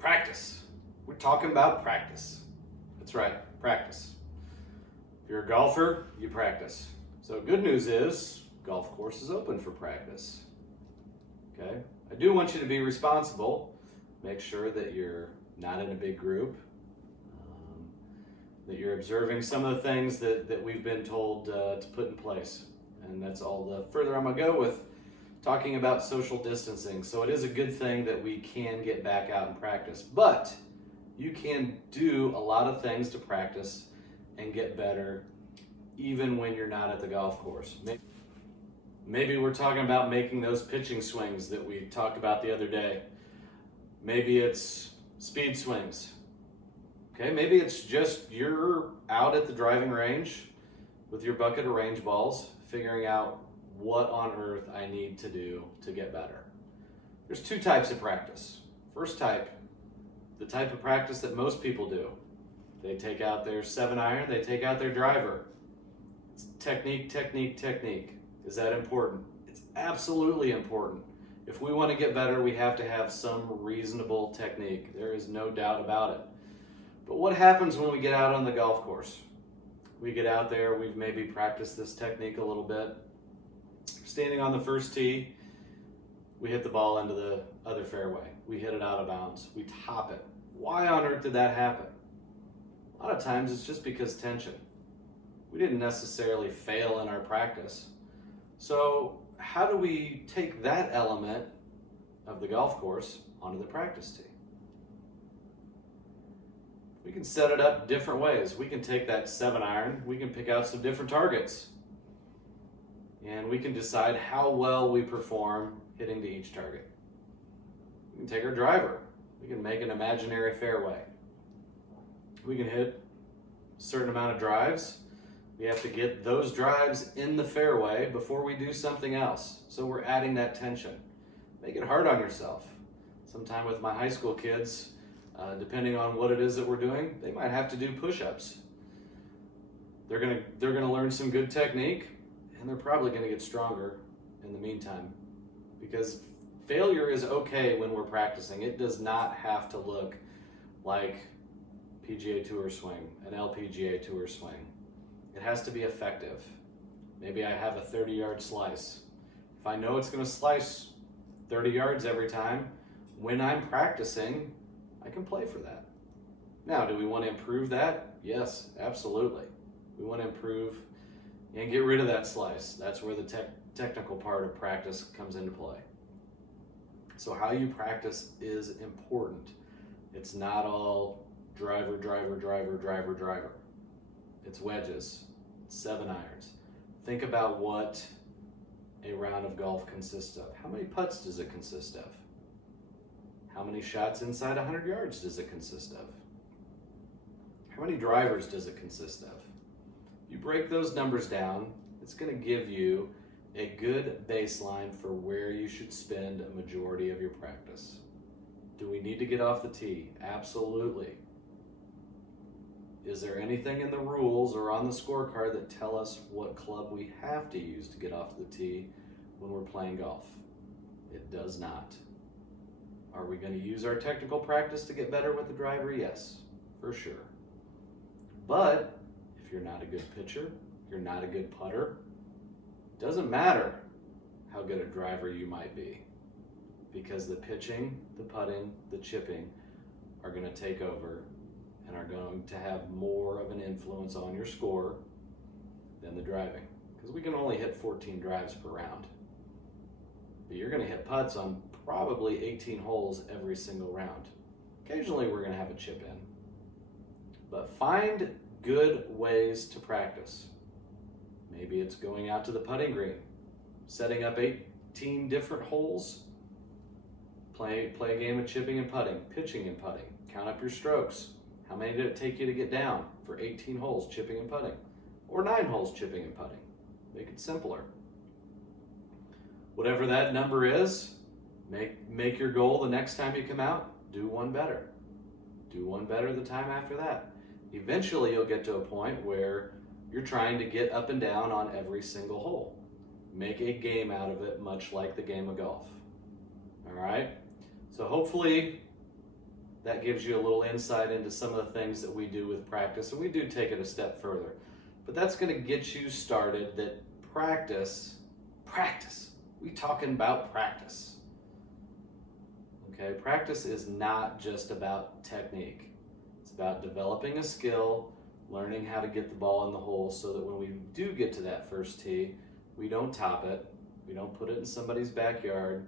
Practice. We're talking about practice. That's right, practice. If you're a golfer, you practice. So good news is, golf course is open for practice. Okay? I do want you to be responsible. Make sure that you're not in a big group, that you're observing some of the things that we've been told to put in place. And that's all the further I'm gonna go with talking about social distancing. So it is a good thing that we can get back out and practice, but you can do a lot of things to practice and get better even when you're not at the golf course. Maybe we're talking about making those pitching swings that we talked about the other day. Maybe it's speed swings. Okay, maybe it's just you're out at the driving range with your bucket of range balls, figuring out what on earth I need to do to get better. There's two types of practice. First type, the type of practice that most people do. They take out their 7-iron, they take out their driver. It's technique, technique, technique. Is that important? It's absolutely important. If we want to get better, we have to have some reasonable technique. There is no doubt about it. But what happens when we get out on the golf course? We get out there, we've maybe practiced this technique a little bit. Standing on the first tee, we hit the ball into the other fairway. We hit it out of bounds. We top it. Why on earth did that happen? A lot of times it's just because tension. We didn't necessarily fail in our practice. So how do we take that element of the golf course onto the practice tee? We can set it up different ways. We can take that 7-iron, we can pick out some different targets, and we can decide how well we perform hitting to each target. We can take our driver. We can make an imaginary fairway. We can hit a certain amount of drives. We have to get those drives in the fairway before we do something else. So we're adding that tension. Make it hard on yourself. Sometime with my high school kids, depending on what it is that we're doing, they might have to do push-ups. They're gonna learn some good technique, and they're probably gonna get stronger in the meantime. Because failure is okay when we're practicing. It does not have to look like PGA Tour swing, an LPGA Tour swing. It has to be effective. Maybe I have a 30-yard slice. If I know it's gonna slice 30 yards every time, when I'm practicing, I can play for that. Now, do we want to improve that? Yes, absolutely. We want to improve and get rid of that slice. That's where the technical part of practice comes into play. So how you practice is important. It's not all driver, driver, driver, driver, driver. It's wedges, it's 7-irons. Think about what a round of golf consists of. How many putts does it consist of? How many shots inside 100 yards does it consist of? How many drivers does it consist of? You break those numbers down, it's going to give you a good baseline for where you should spend a majority of your practice. Do we need to get off the tee? Absolutely. Is there anything in the rules or on the scorecard that tell us what club we have to use to get off the tee when we're playing golf? It does not. Are we going to use our technical practice to get better with the driver? Yes, for sure. But if you're not a good pitcher, you're not a good putter, it doesn't matter how good a driver you might be, because the pitching, the putting, the chipping are going to take over and are going to have more of an influence on your score than the driving, because we can only hit 14 drives per round. But you're going to hit putts on probably 18 holes every single round. Occasionally we're going to have a chip in. But find good ways to practice. Maybe it's going out to the putting green, setting up 18 different holes, play a game of chipping and putting, pitching and putting. Count up your strokes. How many did it take you to get down for 18 holes chipping and putting? Or 9 holes chipping and putting. Make it simpler. Whatever that number is, make your goal the next time you come out, do one better. Do one better the time after that. Eventually you'll get to a point where you're trying to get up and down on every single hole. Make a game out of it, much like the game of golf. All right? So hopefully that gives you a little insight into some of the things that we do with practice, and we do take it a step further. But that's going to get you started that practice, we talking about practice. Okay, practice is not just about technique. It's about developing a skill, learning how to get the ball in the hole so that when we do get to that first tee, we don't top it, we don't put it in somebody's backyard,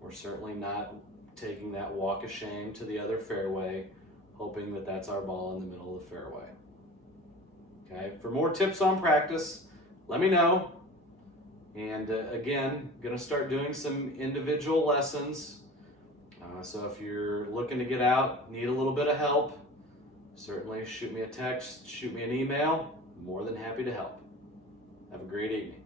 we're certainly not taking that walk of shame to the other fairway, hoping that that's our ball in the middle of the fairway. Okay, for more tips on practice, let me know. And again, going to start doing some individual lessons. So if you're looking to get out, need a little bit of help, certainly shoot me a text, shoot me an email. I'm more than happy to help. Have a great evening.